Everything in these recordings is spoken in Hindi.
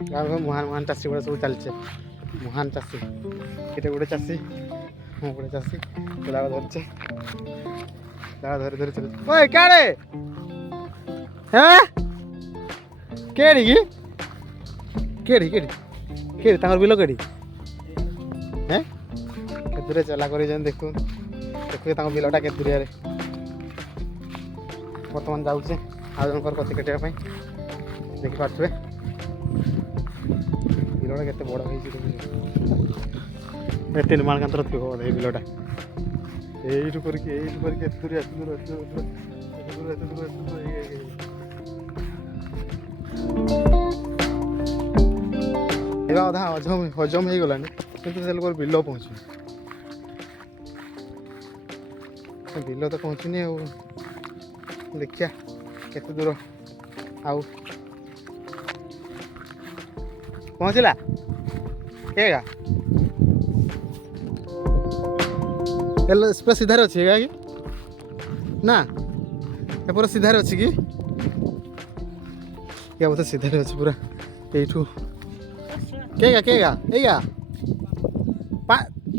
गाँव महान महान चाषी गुड़ा सब चलचे महान चाषी ये गोटे चाषी गोटे चाषी दाग धरचे दाग धरी धरी चल ओए काड़े हाँ केड़ी की केड़ी केड़ी केड़ी तांगर बिलो केड़ी हैं केतुरे चला करी जन देखु देखु तांगर बिलोटा के दूरिया रे वर्तमान जाऊचे आ जनकर कथि कटिया पई देखि पाछुए बिलोटा केते बड़ होई छि एते निर्माण कांतर थियो ए बिलोटा एइटु करके एते दूरिया दूर एबा अधा हजम हो गलानी किंतु से लोग बिल पहुँचू बिल तो पहुँचुनी देखिया केते दूर आउ पहुँचला केगा पूरा सीधारे अच्छी है कि ना पूरा सीधारे अच्छी कि क्या बोलते सीधारे अच्छी पूरा यू केगा केगा एगा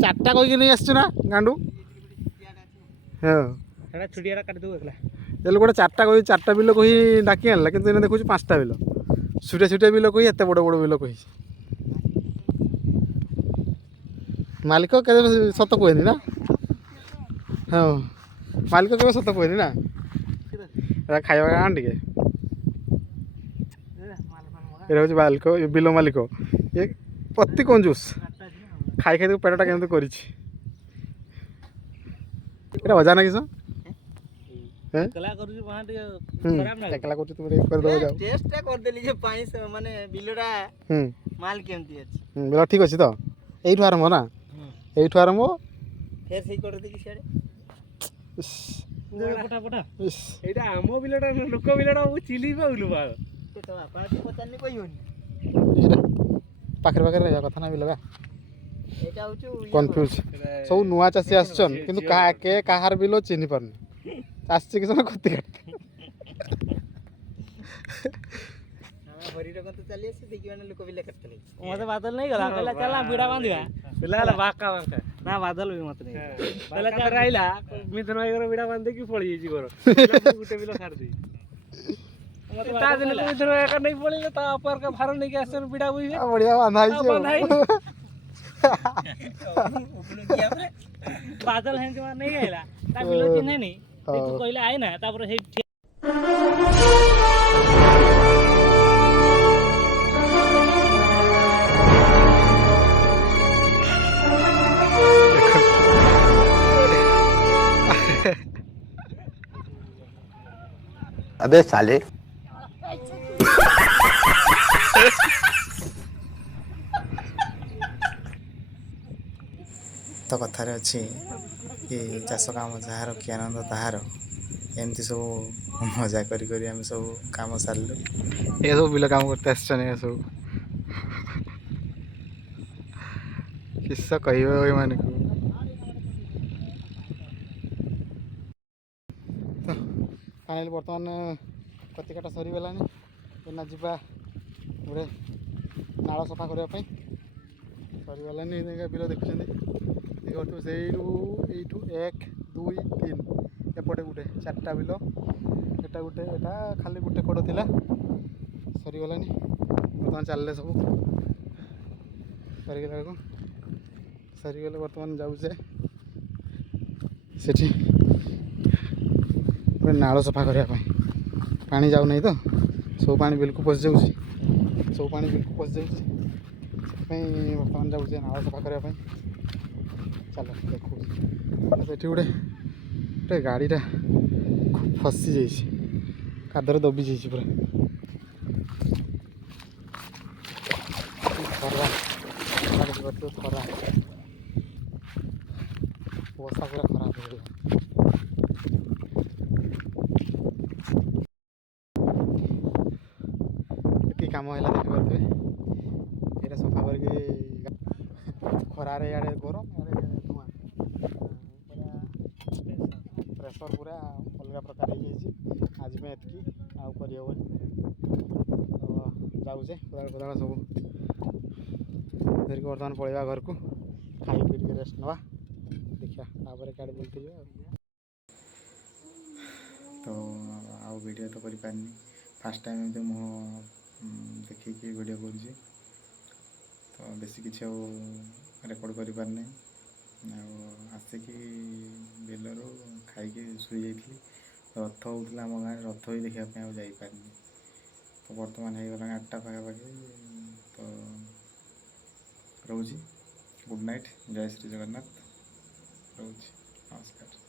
चार्टा कहीकि नहीं आसचु ना गांडू हाँ छुड़िया काट दो एकला ये गोटे चार्टा बिल कही डाकी आनला किंतु देखु 5टा बिल छुटिया छुटिया बिल कही एत बड़ बड़ बिल कही मालिक के सत कहेनि ना हाँ मालिक के सत कहेनि ना खाଇବା आन टे ये हूँ मालिक बिल मालिक ये अति कंजूस खाई खाई पेटा केमती कर मजा ना किस एकला करू वहां टे खराब ना एकला कर तुम कर दो जाओ टेस्ट कर देली जे पानी से माने बिलडा माल केमती अछि बिल ठीक अछि तो एठु आरंभ ना एठु आरंभ फेर सही कर दे कि साडे पटा पटा एटा आमो बिलडा लोक बिलडा चिली पाउलु बा तो बापा पचानी कहियोनी पाखरे पाखरे रहा कथा ना बिल एटा होचु कंफ्यूज सब नुआ चासी आछन किंतु का के काहार बिल चिन्हि परनी आछे कि समय कति काट हरी रकम तो चली आसी देखि माने लोक बिल काटले मते बादल नहीं गला कहला चला बिड़ा बांधिबा बिला बाका बाका ना बादल भी मत नहीं कहला चल राइला मिथुन भाई घर बिड़ा बांधे कि पड़ी जी घर गुटे बिल काट दे ता दिन को मिथुन भाई का नहीं पड़िले ता ऊपर का फारो नहीं के आसन बिड़ा हुई बढ़िया बांधाई छै बादल हैं जो नहीं गइला ता बिलो चिन्हे नहीं तू कहले आइ ना तापर हे अबे साले तो कथार अच्छी कि चाष काम जार कि आनंद ताहार एमती सब मजा करी आम सब काम सारे ये सब बिल काम करते आसन सब किस कह मान को फाइनाली बर्तमान कति काटा सरीगला ना जा गोटे नाल सफा करने सरीगला बिल देखुं से 1 2 3 एपटे गोटे 4टा बिल एटा गोटे एटा खाली गोटे कड़ थिला सरीगलानी बर्तमान चलले सब सरीगला को सरीगले बर्तमान जाऊे सेठी नाल सफा करने पानी जाऊ नहीं तो सब पानी बिल्कुल पशि जाऊँ सब पानी बिल्कुल पशि जाऊँ बर्तमान जाऊे नाल सफा करने चल देखो से गोटे गोटे गाड़ीटा फसी जा कादर दबी जा पूरा खरा खरा बसा पूरा खराब हो गया काम है देखिपे ये सफा करके खरारे इे गरम इे धुआं प्रेसर पूरा अलग प्रकार हो आज में एतकी आउ कर जाऊे ଏଗୁଡ଼ାକ ସବୁ ଧରିକି ବର୍ତ୍ତମାନ ପଳେଇବା ଘରକୁ, ଖାଇ ପିଇ ଟିକେ ରେଷ୍ଟ ନେବା, ଦେଖିବା ତାପରେ କାଡ଼େ ବୁଲତେ ଯିବା। ତ ଆଉ ଭିଡ଼ିଓ ତ କରିପାରିନି, ଫାର୍ଷ୍ଟ ଟାଇମ୍ ଏମିତି ମୁଁ ଦେଖିକି ଭିଡ଼ିଓ କରୁଛି, ତ ବେଶୀ କିଛି ଆଉ ରେକର୍ଡ଼ କରିପାରିନି। ଆଉ ଆସିକି ବିଲରୁ ଖାଇକି ଶୋଇଯାଇଥିଲି। ରଥ ହେଉଥିଲା ଆମ ଗାଁରେ, ରଥ ବି ଦେଖିବା ପାଇଁ ଆଉ ଯାଇପାରିନି। ତ ବର୍ତ୍ତମାନ ହେଇଗଲାଣି 8ଟା ପାଖାପାଖି। ତ ରହୁଛି, ଗୁଡ଼୍ ନାଇଟ୍, ଜୟ ଶ୍ରୀ ଜଗନ୍ନାଥ, ରହୁଛି, ନମସ୍କାର।